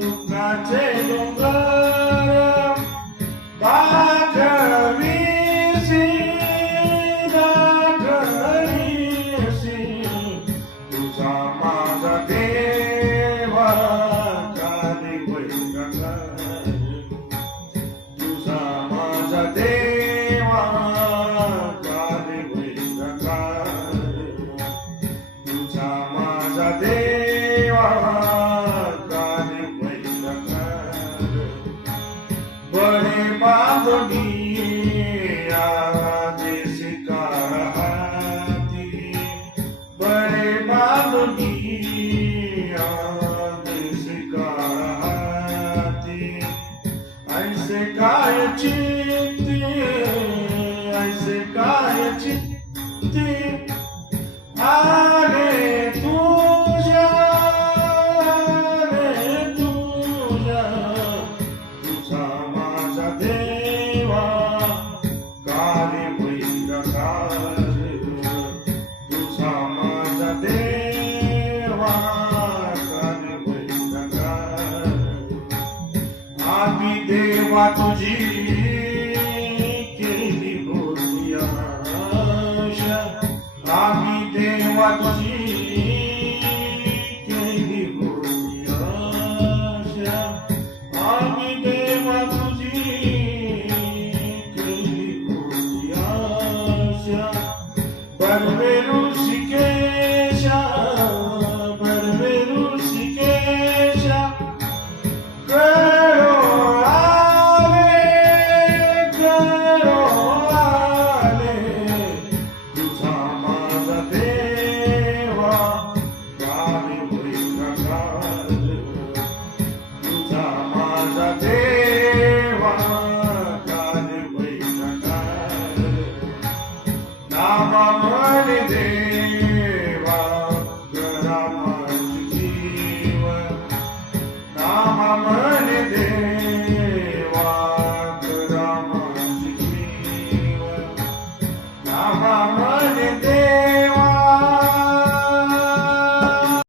दुःखाचे डोंगर दाखवीसी तुझा माझा देवा काली वैगंगार तुझा माझा देवा काली वैगंगार तुझा माझा देवा काली वैगंगार बड़े बांधणी देसी काळहाती बड़े बांधणी देसी काळहाती ऐसे काय चित्ती आले तुझ्या तुझा माझा देवा काली वैगंगार तुझा माझा देवा काली वैगंगार आम्ही देवा तुझी